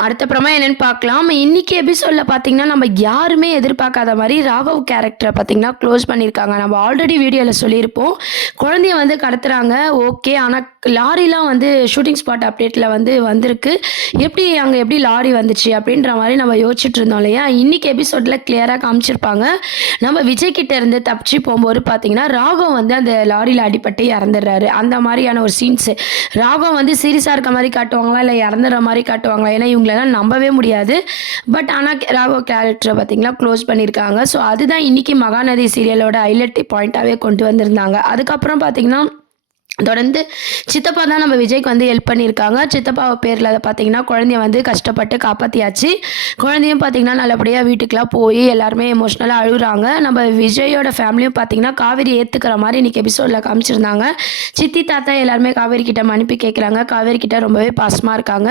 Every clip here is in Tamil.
அடுத்தப்புறமா என்னன்னு பார்க்கலாம். இன்னைக்கு எபிசோட்ல பார்த்தீங்கன்னா, நம்ம யாருமே எதிர்பார்க்காத மாரி ராகவ் கேரக்டர பார்த்தீங்கன்னா, க்ளோஸ் பண்ணியிருக்காங்க. நம்ம ஆல்ரெடி வீடியோல சொல்லியிருப்போம். குழந்தைய வந்து கடத்துறாங்க. ஓகே. ஆனா லாரிலாம் வந்து ஷூட்டிங் ஸ்பாட் அப்டேட்ல வந்து வந்திருக்கு. எப்படி லாரி வந்துச்சு? அப்படின்ற மாரி நம்ம யோசிச்சுட்டு இருந்தோம் இல்லையா? இன்னைக்கு எபிசோட்ல கிளியரா காமிச்சிருப்பாங்க. நம்ம விஜய் கிட்ட இருந்து தப்பிச்சு போம்போது பார்த்தீங்கன்னா, ராகவ் வந்து அந்த லாரில அடிபட்டு இறந்துடுறாரு. அந்த மாரியான ஒரு சீன்ஸ். ராகவ் வந்து சீரியஸா இருக்க மாரி காட்டுவாங்களா? இல்ல இறந்துற மாரி காட்டுவாங்களா? ஏன்னா இவங்களலாம் நம்பவே முடியாது. பட் ஆனா ராகவ் கேரக்டர பார்த்தீங்கன்னா, க்ளோஸ் பண்ணியிருக்காங்க. ஸோ அதுதான் இன்னைக்கு மகாநதி சீரியலோட ஹைலைட் பாயிண்ட்டாவே கொண்டு வந்திருந்தாங்க. அதுக்கப்புறம் பார்த்தீங்கன்னா தொடர்ந்து சித்தப்பா தான் நம்ம விஜய்க்கு வந்து ஹெல்ப் பண்ணியிருக்காங்க. சித்தப்பா பேரில் பார்த்தீங்கன்னா குழந்தைய வந்து கஷ்டப்பட்டு காப்பாற்றியாச்சு. குழந்தையும் பார்த்தீங்கன்னா நல்லபடியாக வீட்டுக்கெலாம் போய் எல்லாருமே எமோஷ்னலாக அழுகுறாங்க. நம்ம விஜயோட ஃபேமிலியும் பார்த்தீங்கன்னா காவேரி ஏற்றுக்கிற மாதிரி இன்றைக்கி எபிசோடில் காமிச்சிருந்தாங்க. சித்தி தாத்தா எல்லாருமே காவேரி கிட்ட மன்னிப்பு கேட்குறாங்க. காவேரி கிட்ட ரொம்பவே பாசமாக இருக்காங்க.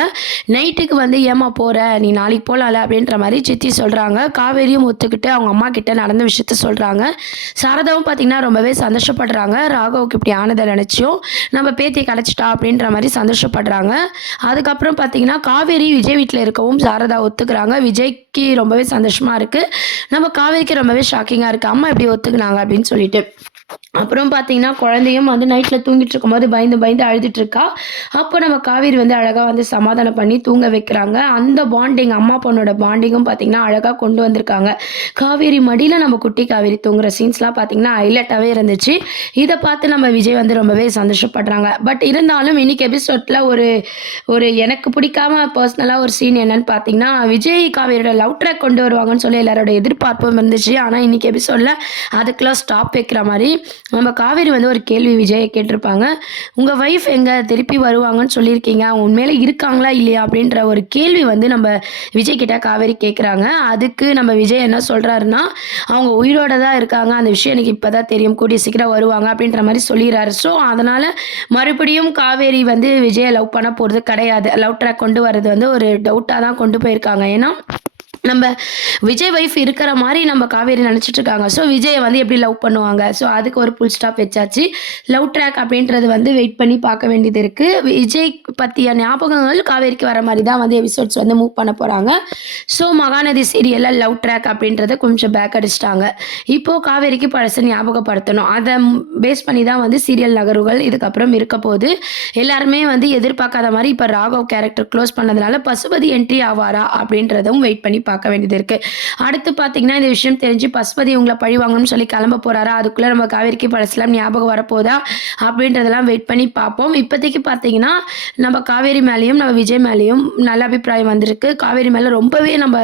நைட்டுக்கு வந்து ஏமா போகிற நீ நாளைக்கு போகலாம்ல அப்படின்ற மாதிரி சித்தி சொல்கிறாங்க. காவேரியும் ஒத்துக்கிட்டு அவங்க அம்மா கிட்ட நடந்த விஷயத்த சொல்கிறாங்க. சாரதாவும் பார்த்தீங்கன்னா ரொம்பவே சந்தோஷப்படுறாங்க. ராகவுக்கு இப்படி ஆனதை நினச்சியும் நம்ம பேத்தியை கலைச்சிட்டா அப்படின்ற மாதிரி சந்தோஷப்படுறாங்க. அதுக்கப்புறம் பார்த்தீங்கன்னா காவேரி விஜய் வீட்டில் இருக்கவும் சாரதா ஒத்துக்கிறாங்க. விஜய்க்கு ரொம்பவே சந்தோஷமாக இருக்குது. நம்ம காவேரிக்கு ரொம்பவே ஷாக்கிங்காக இருக்குது. அம்மா எப்படி ஒத்துக்குனாங்க அப்படின்னு சொல்லிட்டு. அப்புறம் பார்த்தீங்கன்னா குழந்தையும் வந்து நைட்டில் தூங்கிட்டு இருக்கும்போது பயந்து பயந்து அழுதுட்டு இருக்கா. அப்போ நம்ம காவேரி வந்து அழகாக வந்து சமாதானம் பண்ணி தூங்க வைக்கிறாங்க. அந்த பாண்டிங் அம்மா பொண்ணோட பாண்டிங்கும் பார்த்தீங்கன்னா அழகாக கொண்டு வந்திருக்காங்க. காவேரி மடியில் நம்ம குட்டி காவேரி தூங்குற சீன்ஸ்லாம் பார்த்தீங்கன்னா ஹைலைட்டாகவே இருந்துச்சு. இதை பார்த்து நம்ம விஜய் வந்து ரொம்பவே சந்தோஷப்படுறாங்க. பட் இருந்தாலும் இன்னைக்கு எபிசோட்ல ஒரு ஒரு எனக்கு பிடிக்காம பர்சனலாக ஒரு சீன் என்னன்னு பார்த்தீங்கன்னா, விஜய் காவேரியோட லவ் ட்ராக் கொண்டு வருவாங்கன்னு சொல்லி எல்லாரோட எதிர்பார்ப்பும் இருந்துச்சு. ஆனால் இன்னைக்கு எபிசோடில் அதுக்கெல்லாம் ஸ்டாப் வைக்கிற மாதிரி நம்ம காவேரி வந்து ஒரு கேள்வி விஜயை கேட்டிருப்பாங்க. உங்கள் ஒய்ஃப் எங்கே திருப்பி வருவாங்கன்னு சொல்லியிருக்கீங்க, அவங்க உண்மையிலே இருக்காங்களா இல்லையா அப்படின்ற ஒரு கேள்வி வந்து நம்ம விஜய் கிட்ட காவேரி கேட்குறாங்க. அதுக்கு நம்ம விஜய் என்ன சொல்கிறாருன்னா, அவங்க உயிரோட தான் இருக்காங்க, அந்த விஷயம் எனக்கு இப்போ தான் தெரியும், கூடிய சீக்கிரம் வருவாங்க அப்படின்ற மாதிரி சொல்லிடுறாரு. ஸோ அதனால் மறுபடியும் காவேரி வந்து விஜயை லவ் பண்ண போகிறது கிடையாது. லவ் ட்ராக் கொண்டு வர்றது வந்து ஒரு டவுட்டாக தான் கொண்டு போயிருக்காங்க. ஏன்னா நம்ம விஜய் ஒய்ஃப் இருக்கிற மாதிரி நம்ம காவேரி நினச்சிட்டு இருக்காங்க. ஸோ விஜயை வந்து எப்படி லவ் பண்ணுவாங்க? ஸோ அதுக்கு ஒரு ஃபுல் ஸ்டாப் வச்சாச்சு. லவ் ட்ராக் அப்படின்றது வந்து வெயிட் பண்ணி பார்க்க வேண்டியது இருக்குது. விஜய் பற்றிய ஞாபகங்கள் காவேரிக்கு வர மாதிரி தான் வந்து எபிசோட்ஸ் வந்து மூவ் பண்ண போகிறாங்க. ஸோ மகாநதி சீரியலில் லவ் ட்ராக் அப்படின்றத கொஞ்சம் பேக் அடிச்சிட்டாங்க. இப்போது காவேரிக்கு பழசை ஞாபகப்படுத்தணும். அதை பேஸ் பண்ணி தான் வந்து சீரியல் நகர்வுகள் இதுக்கப்புறம் இருக்க போது. எல்லாருமே வந்து எதிர்பார்க்காத மாதிரி இப்போ ராகவ் கேரக்டர் க்ளோஸ் பண்ணதுனால பசுபதி என்ட்ரி ஆவாரா அப்படின்றதும் வெயிட் பண்ணி பார்க்க வேண்டியது இருக்கு. அடுத்து பார்த்தீங்கன்னா இந்த விஷயம் தெரிஞ்சு பசுபதி உங்களை பழி வாங்கணும்னு சொல்லி கிளம்ப போறாரா, அதுக்குள்ள நம்ம காவேரிக்கு பழசெல்லாம் ஞாபகம் வரப்போதா அப்படின்றதெல்லாம் வெயிட் பண்ணி பார்ப்போம். இப்போதைக்கு பார்த்தீங்கன்னா நம்ம காவேரி மேலேயும் நம்ம விஜய் மேலேயும் நல்ல அபிப்பிராயம் வந்திருக்கு. காவேரி மேலே ரொம்பவே நம்ம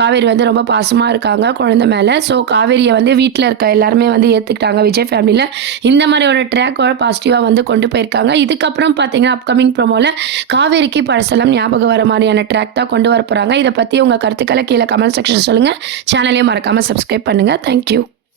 காவேரி வந்து ரொம்ப பாசமாக இருக்காங்க குழந்தை மேலே. ஸோ காவேரியை வந்து வீட்டில் இருக்க எல்லாருமே வந்து ஏற்றுக்கிட்டாங்க. விஜய் ஃபேமிலியில் இந்த மாதிரி ஒரு ட்ராக்கோட பாசிட்டிவாக வந்து கொண்டு போயிருக்காங்க. இதுக்கப்புறம் பார்த்தீங்கன்னா அப்கமிங் ப்ரோமோவில் காவேரிக்கு பழசெல்லாம் ஞாபகம் வர மாதிரியான ட்ராக் தான் கொண்டு வர போகிறாங்க. இதை பற்றி உங்கள் கருத்துக்களை கீழே கமெண்ட் செக்ஷன் சொல்லுங்கள். சேனலையும் மறக்காமல் சப்ஸ்கிரைப் பண்ணுங்கள். தேங்க்யூ.